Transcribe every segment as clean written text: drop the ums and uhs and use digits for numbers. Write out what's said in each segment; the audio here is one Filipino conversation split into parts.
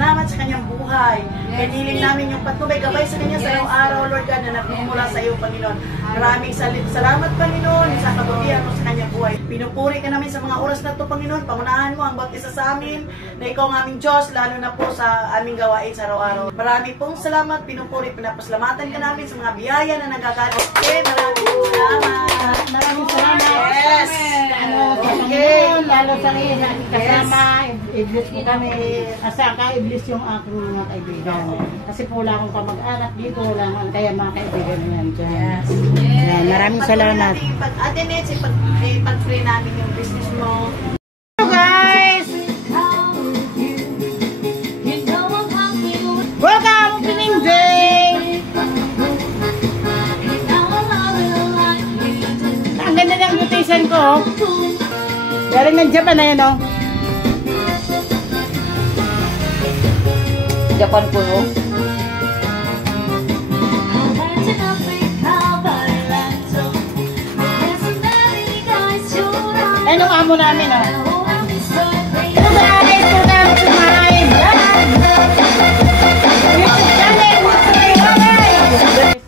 salamat sa kanyang buhay. Kaniling namin yung patnubay, gabay sa kanya sa araw-araw, Lord God, na nagmumula sa iyo, Panginoon. Maraming salamat, Panginoon, sa kabutihan mo sa kanyang buhay. Pinupuri ka namin sa mga oras na ito, Panginoon. Pangunahan mo ang bawat isa sa amin, na ikaw ang aming Diyos, lalo na po sa aming gawain sa araw-araw. Maraming pong salamat, pinupuri, pinapasalamatan ka namin sa mga biyaya na nagagalit. Okay, maraming salamat. Maraming salamat. Yes. Okay. Lalo sa iyo na kasama, i-bless mo kami. Asa ka, i-bless yung aking mga kaibigan. Kasi po wala akong kamag-anak dito, wala akong kaya mga kaibigan mo yan dyan. Yes. Yan, maraming salamat. Ate Nets, pag-free namin yung business mo. Hello guys! Welcome opening day! Ang ganda ng invitation ko. Galing ng Japan na yan, oh. Japan po, oh. Ayun ang amo namin, oh. Ito guys, ito guys, sumahin.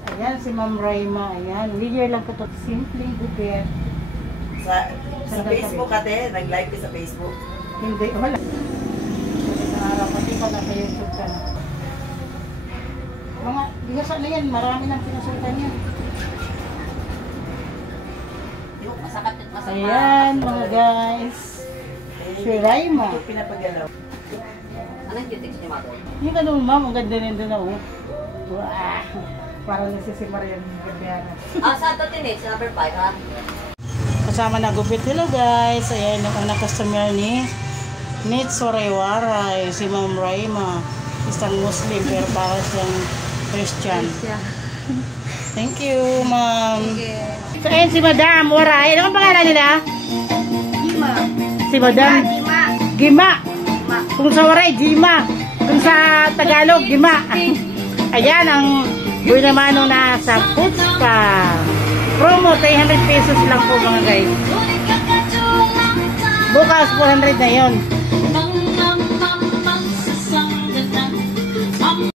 Ayan, si Ma'am Raima. Ayan, video lang po ito. Simpleng prepare. Sa Facebook ate, nag-live ka sa Facebook. Hindi, wala. Kasi sa araw, pati ka na sa YouTube ka na. Mga, bigasan na yan, marami nang pinusultan yan. Ayan, mga guys. Si Raima. Ito pinapagalaw. Anong cutics niya, Mother? Yung ganun, ma'am, ang ganda nito na, oh. Wow. Parang nasisimar yan, ganda. Sa ito, Tinits, number 5, ha? Kasama na gupit. Hello guys, ayan yung unang customer ni Nits Waray-Waray, si Ma'am Raima, isang Muslim pero para siyang Christian. Thank you, Ma'am. So ayan si Madam Waray. Ano ang pangalan nila? Gima. Si Madam Gima. Kung sa Waray, Gima. Kung sa Tagalog, Gima. Ayan ang buhay naman nung nasa food spa. Promo, 300 pesos lang po mga guys. Bukas, 400 na yun.